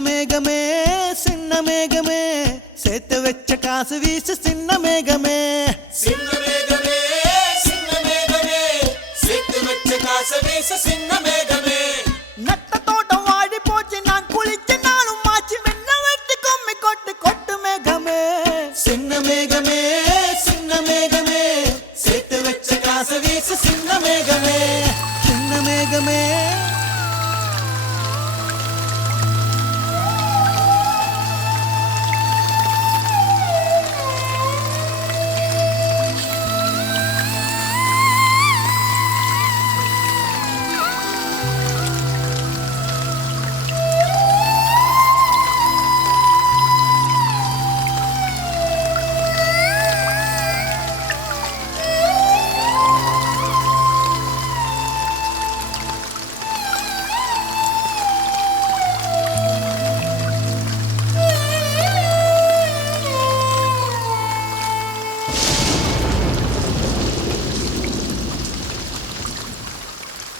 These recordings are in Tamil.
மேகமே சின்ன மேகமே சேர்த்து வச்ச காசு வீசு சின்ன மேகமே சின்ன மேகமே சின்ன மேகமே சேர்த்து வச்ச காசு வீசு சின்ன மேகமே நட்ட தோட்டம் வாடி போச்சு நான் குளிச்ச நாளும் மாச்சு மென்ன வெட்டி கொம்மி கொட்டு கொட்டு மேகமே சின்ன மேகமே சின்ன மேகமே சேர்த்து வச்ச காசு வீசு சின்ன மேகமே சின்ன மேகமே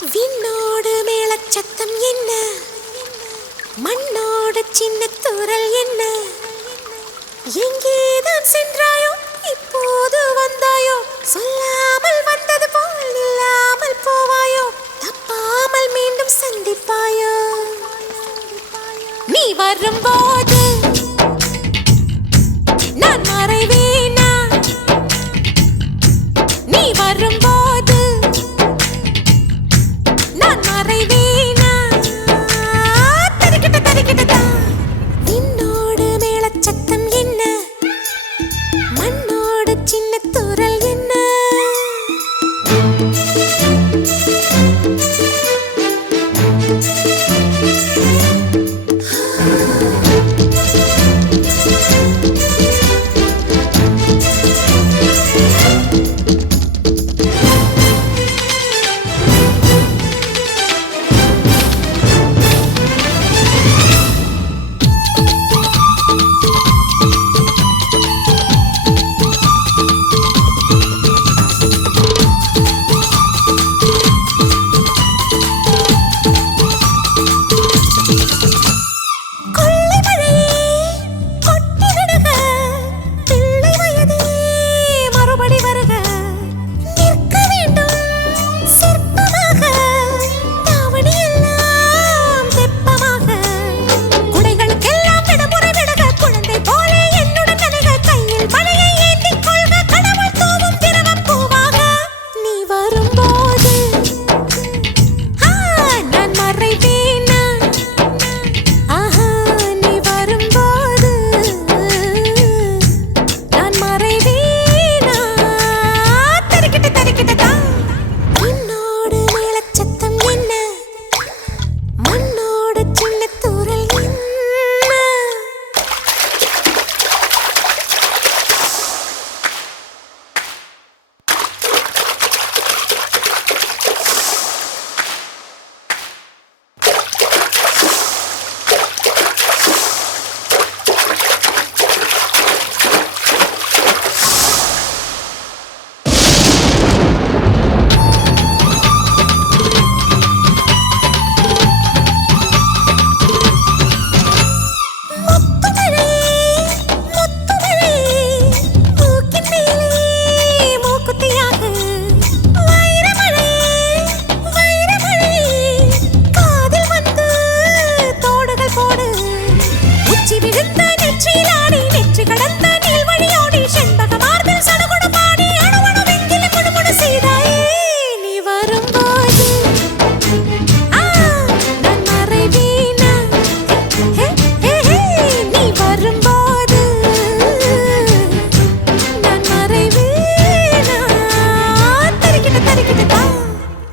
விண்ணோடு மேளச்சத்தம் என்ன மண்ணோடு சின்ன தூரல் என்ன எங்கேதான் சென்றாயோ இப்போது வந்தாயோ சொல்லாமல் வந்தது போல் இல்லாமல் போவாயோ தப்பாமல் மீண்டும் சந்திப்பாயோ நீ வரும்போது நான் மறைவேனா நீ வரும்போது விண்ணோடு மேளச்சத்தம் என்ன மண்ணோடு சின்ன தூரல் என்ன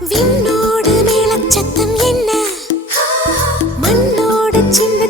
விண்ணோடு மேளச்சத்தம் என்ன மண்ணோடு சின்ன